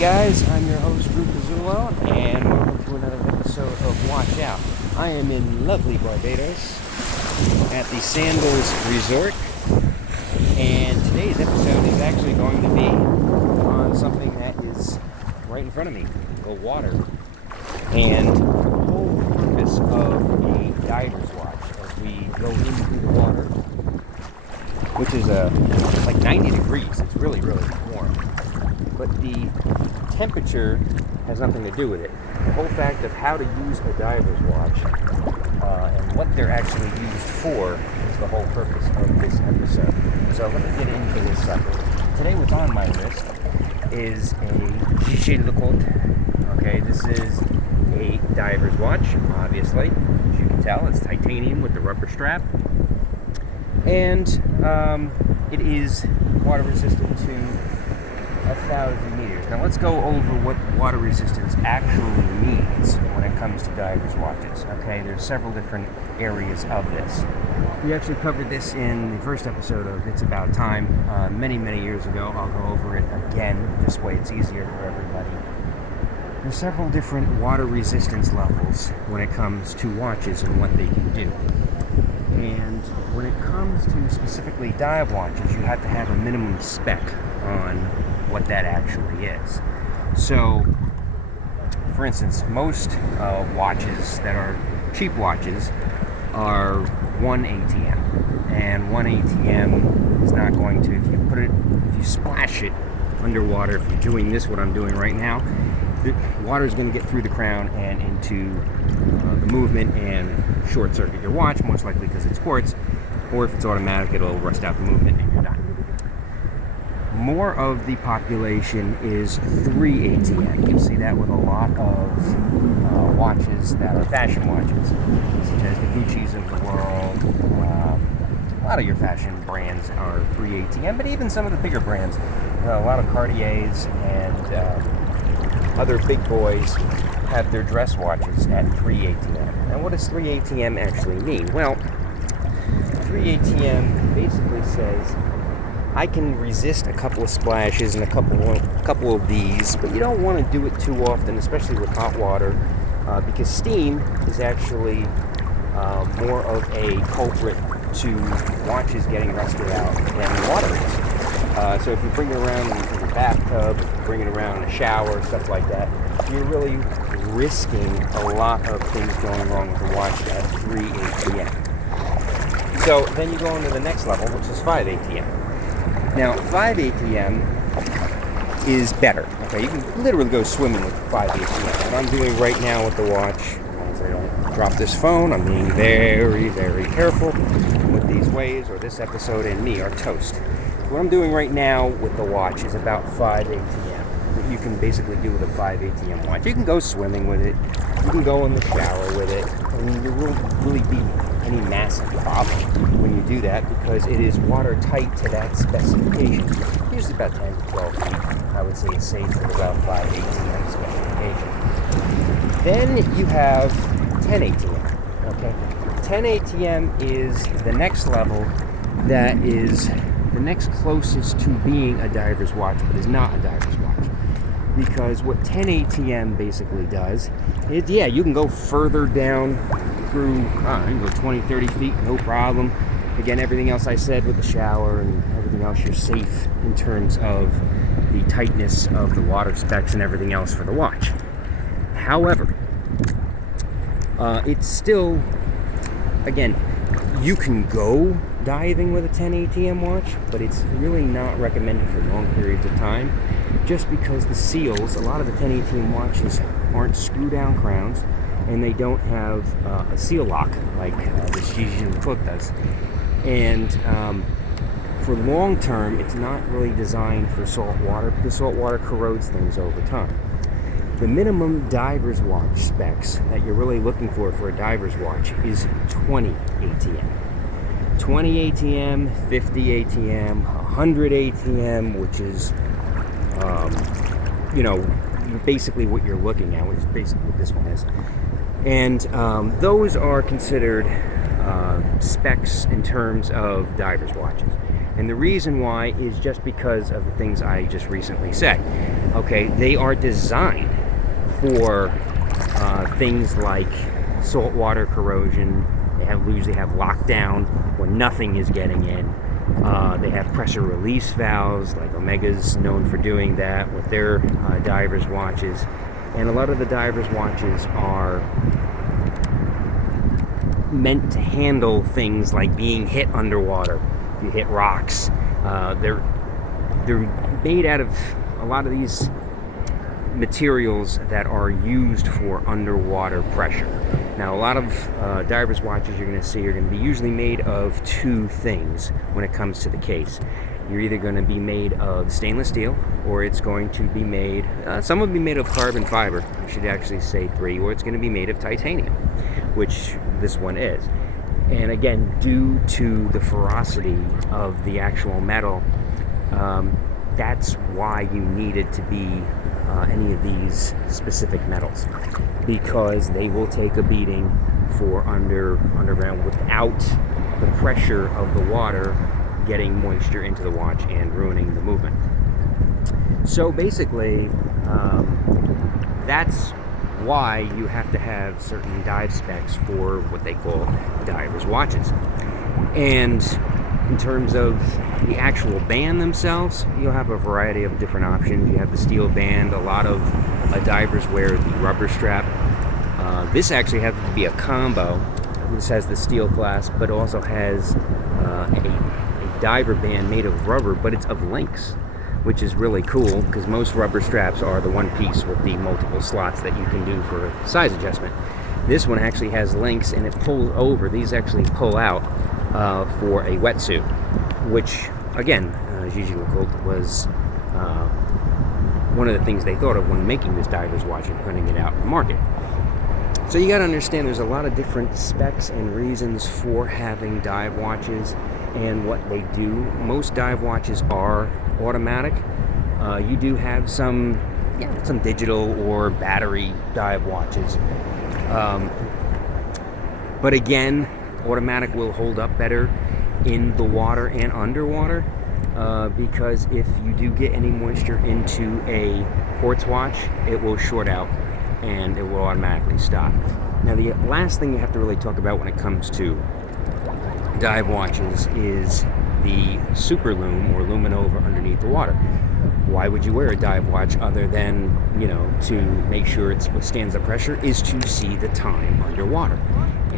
guys, I'm your host, Pizzulo, and welcome to another episode of Watch Out. I am in lovely Barbados at the Sandals Resort, and today's episode is actually going to be on something that is right in front of me, the water. And the whole purpose of a diver's watch as we go into the water, which is like 90 degrees, it's really, really warm. But the temperature has nothing to do with it. The whole fact of how to use a diver's watch and what they're actually used for is the whole purpose of this episode. So let me get into this sucker. Today what's on my wrist is a Pizzulo coat. Okay, this is a diver's watch, obviously. As you can tell, it's titanium with the rubber strap. And it is water resistant to 1,000 meters. Now let's go over what water resistance actually means when it comes to divers watches. Okay, there's several different areas of this. We actually covered this in the first episode of It's About Time many years ago. I'll go over it again, this way it's easier for everybody. There's several different water resistance levels when it comes to watches and what they can do. And when it comes to specifically dive watches, you have to have a minimum spec on what that actually is. So, for instance, most watches that are cheap watches are 1 ATM. And 1 ATM is not going to, if you splash it underwater, if you're doing this, what I'm doing right now, the water is going to get through the crown and into the movement and short circuit your watch, most likely because it's quartz, or if it's automatic, it'll rust out the movement and you're done. More of the population is 3 ATM. You'll see that with a lot of watches that are fashion watches, such as the Gucci's of the world. A lot of your fashion brands are 3 ATM, but even some of the bigger brands, a lot of Cartiers and other big boys have their dress watches at 3 ATM. Now what does 3 ATM actually mean? Well, 3 ATM basically says I can resist a couple of splashes and a couple of these, but you don't want to do it too often, especially with hot water, because steam is actually more of a culprit to watches getting rusted out than water is. So if you bring it around in a bathtub, bring it around in a shower, stuff like that, you're really risking a lot of things going wrong with the watch at 3 ATM. So then you go on to the next level, which is 5 ATM. Now, 5 ATM is better. Okay, you can literally go swimming with 5 ATM. What I'm doing right now with the watch, as long as I don't drop this phone, I'm being very careful with these waves, or this episode and me are toast. What I'm doing right now with the watch is about 5 ATM. That you can basically do with a 5 ATM watch. You can go swimming with it. You can go in the shower with it. And there won't really be any massive problem when you do that because it is watertight to that specification. Usually about 10 to 12 feet. I would say it's safe at about 5 ATM specification. Then you have 10 ATM. Okay, 10 ATM is the next level that is the next closest to being a diver's watch, but is not a diver's watch. Because what 10 ATM basically does is, yeah, you can go further down through, you can go 20, 30 feet, no problem. Again, everything else I said with the shower and everything else, you're safe in terms of the tightness of the water specs and everything else for the watch. However, it's still, again, you can go diving with a 10 ATM watch, but it's really not recommended for long periods of time, just because the seals, a lot of the 10 ATM watches aren't screw-down crowns, and they don't have a seal lock like this Pizzulo coat does. And for long term, it's not really designed for salt water, because salt water corrodes things over time. The minimum diver's watch specs that you're really looking for a diver's watch is 20 ATM. 20 ATM, 50 ATM, 100 ATM, which is, basically what you're looking at, which is basically what this one is. And those are considered specs in terms of divers watches. And the reason why is just because of the things I just recently said. Okay, they are designed for things like saltwater corrosion. They usually have lockdown where nothing is getting in. They have pressure release valves, like Omega's known for doing that with their divers watches. And a lot of the divers watches are meant to handle things like being hit underwater. You hit rocks. They're made out of a lot of these materials that are used for underwater pressure. Now, a lot of divers watches you're going to see are going to be usually made of two things when it comes to the case. You're either going to be made of stainless steel, or it's going to be made, some will be made of carbon fiber, I should actually say 3, or it's going to be made of titanium, which this one is. And again, due to the ferocity of the actual metal, that's why you need it to be any of these specific metals, because they will take a beating for underground without the pressure of the water getting moisture into the watch and ruining the movement. So basically, that's why you have to have certain dive specs for what they call divers watches. And in terms of the actual band themselves, you'll have a variety of different options. You have the steel band. A lot of divers wear the rubber strap. This actually has to be a combo. This has the steel clasp, but also has a diver band made of rubber, but it's of links, which is really cool because most rubber straps are the one piece with the multiple slots that you can do for size adjustment. This one actually has links, and it pulls over. These actually pull out for a wetsuit, which again, Gigi Lecoultre was one of the things they thought of when making this diver's watch and putting it out in the market. So you got to understand there's a lot of different specs and reasons for having dive watches and what they do. Most dive watches are automatic. You do have some digital or battery dive watches. But again, automatic will hold up better in the water and underwater, because if you do get any moisture into a quartz watch, it will short out and it will automatically stop. Now, the last thing you have to really talk about when it comes to dive watches is the super lume or luminova underneath the water. Why would you wear a dive watch other than, to make sure it withstands the pressure? Is to see the time underwater.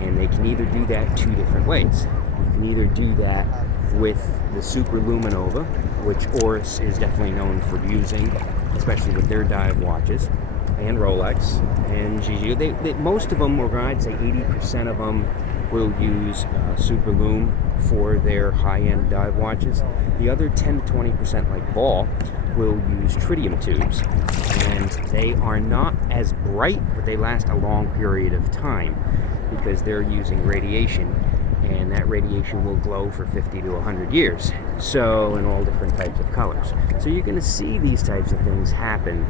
And they can either do that two different ways. You can either do that with the super luminova, which Oris is definitely known for using, especially with their dive watches, and Rolex and Gigi. Most of them, or I'd say 80% of them, will use super lume for their high-end dive watches. The other 10 to 20%, like Ball, will use tritium tubes, and they are not as bright, but they last a long period of time because they're using radiation, and that radiation will glow for 50 to 100 years, so in all different types of colors. So you're going to see these types of things happen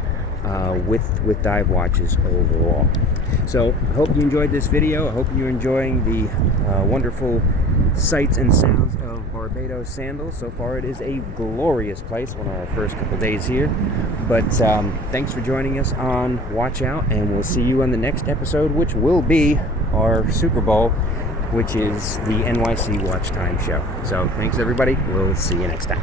with dive watches overall. So I hope you enjoyed this video. I hope you're enjoying the wonderful sights and sounds of Barbados Sandals. So far it is a glorious place, one of our first couple days here. But thanks for joining us on Watch Out, and we'll see you on the next episode, which will be our Super Bowl, which is the NYC Watch Time show. So thanks everybody. We'll see you next time.